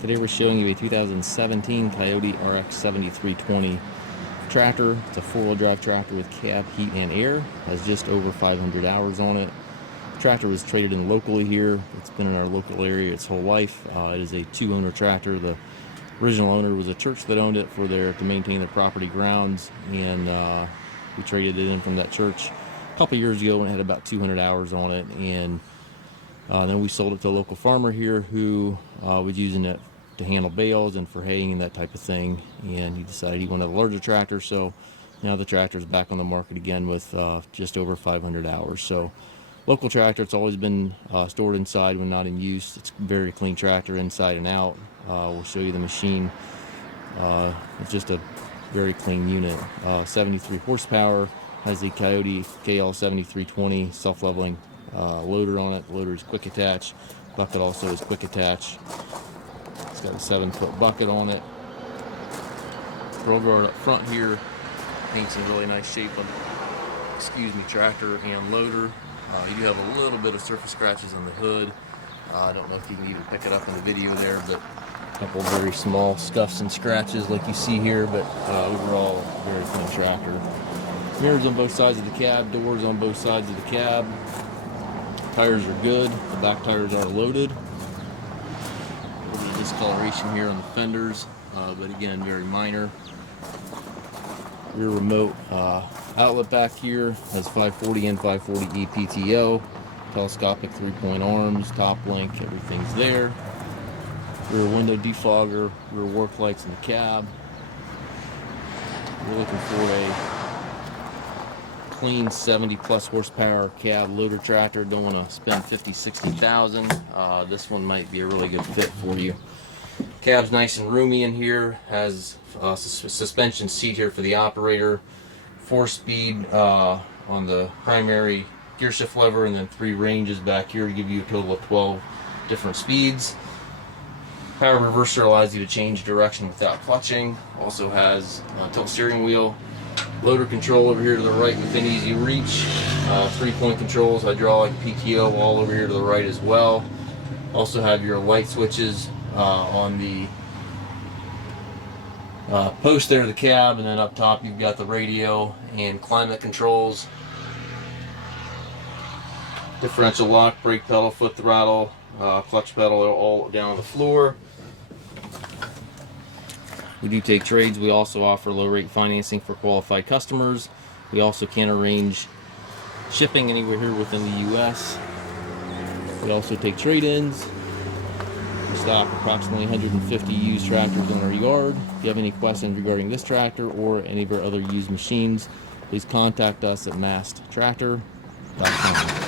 Today we're showing you a 2017 Kioti RX7320 tractor. It's a four-wheel drive tractor with cab, heat, and air. Has just over 500 hours on it. The tractor was traded in locally here. It's been in our local area its whole life. It is a two-owner tractor. The original owner was a church that owned it to maintain their property grounds, and we traded it in from that church a couple years ago when it had about 200 hours on it, and then we sold it to a local farmer here who was using it to handle bales and for haying and that type of thing, and he decided he wanted a larger tractor, so now the tractor is back on the market again with just over 500 hours. So local tractor. It's always been stored inside when not in use. It's a very clean tractor inside and out. We'll show you the machine. It's just a very clean unit. 73 horsepower, has the Kioti KL7320 self-leveling loader on it. The loader is quick attach. Bucket also is quick attach. It's got a 7-foot bucket on it. Roll guard up front here. Paint's in really nice shape on, tractor and loader. You do have a little bit of surface scratches on the hood. I don't know if you can even pick it up in the video there, but a couple very small scuffs and scratches like you see here, but overall very clean tractor. Mirrors on both sides of the cab, doors on both sides of the cab. Tires are good. The back tires are loaded. A little bit of discoloration here on the fenders, but again, very minor. Rear remote outlet back here has 540 and 540E PTO. Telescopic 3-point arms, top link, everything's there. Rear window defogger, rear work lights in the cab. We're looking for a clean 70+ horsepower cab loader tractor. Don't want to spend 50-60,000. This one might be a really good fit for you. Cab's nice and roomy in here. Has a suspension seat here for the operator. 4-speed on the primary gear shift lever, and then 3 ranges back here to give you a total of 12 different speeds. Power reverser allows you to change direction without clutching. Also has a tilt steering wheel. Loader control over here to the right within easy reach. 3-point controls, hydraulic, PTO all over here to the right as well. Also have your light switches on the post there of the cab, and then up top you've got the radio and climate controls. Differential lock, brake pedal, foot throttle, clutch pedal, all down on the floor. We do take trades. We also offer low rate financing for qualified customers. We also can arrange shipping anywhere here within the US. We also take trade-ins. We stock approximately 150 used tractors in our yard. If you have any questions regarding this tractor or any of our other used machines, please contact us at masttractor.com.